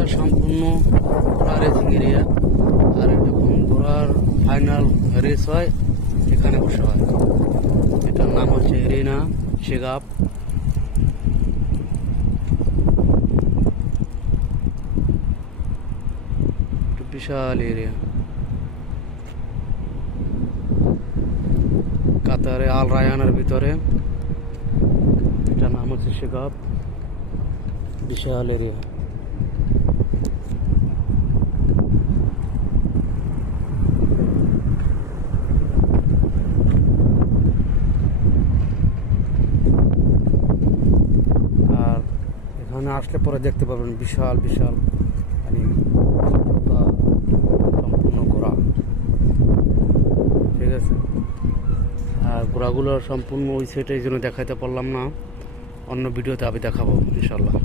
এটা সম্পূর্ণ ঘোড়া রেসিং এরিয়া। আর যখন ঘোড়ার ফাইনাল রেস হয় এখানে বসে হয়। এটার নাম হচ্ছে এরিনা শেগাপ। বিশাল এরিয়া। কাতারে আল রায়ানের ভিতরে। এটার নাম হচ্ছে শেগাপ। বিশাল এরিয়া। আর এখানে আসলে পরে দেখতে পাবেন বিশাল বিশাল মানে সম্পূর্ণ ঘোড়া। ঠিক আছে। আর ঘোড়াগুলো সম্পূর্ণ ওই সাইডে এই জন্য দেখাইতে পারলাম না, অন্য ভিডিওতে আমি দেখাবো ইনশাল্লাহ।